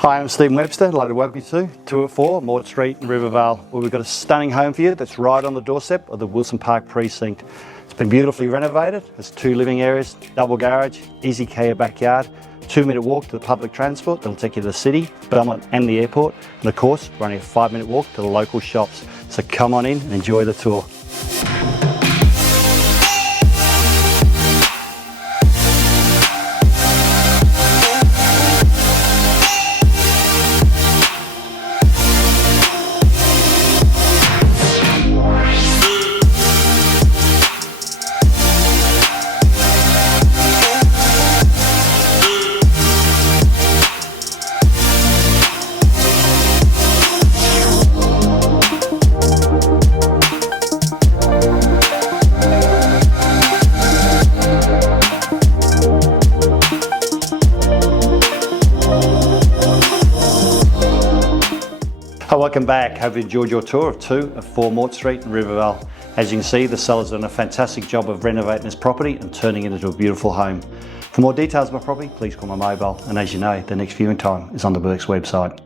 Hi, I'm Stephen Webster. I'd like to welcome you to 204 Mort Street in Rivervale, where we've got a stunning home for you that's right on the doorstep of the Wilson Park precinct. It's been beautifully renovated. There's 2 living areas, double garage, easy care backyard, 2-minute walk to the public transport that'll take you to the city, Belmont and the airport, and of course we're only a 5-minute walk to the local shops. So come on in and enjoy the tour. Welcome back. Hope you enjoyed your tour of 204 Mort Street in Rivervale. As you can see, the seller's done a fantastic job of renovating this property and turning it into a beautiful home. For more details of my property, please call my mobile, and as you know, the next viewing time is on the Burke's website.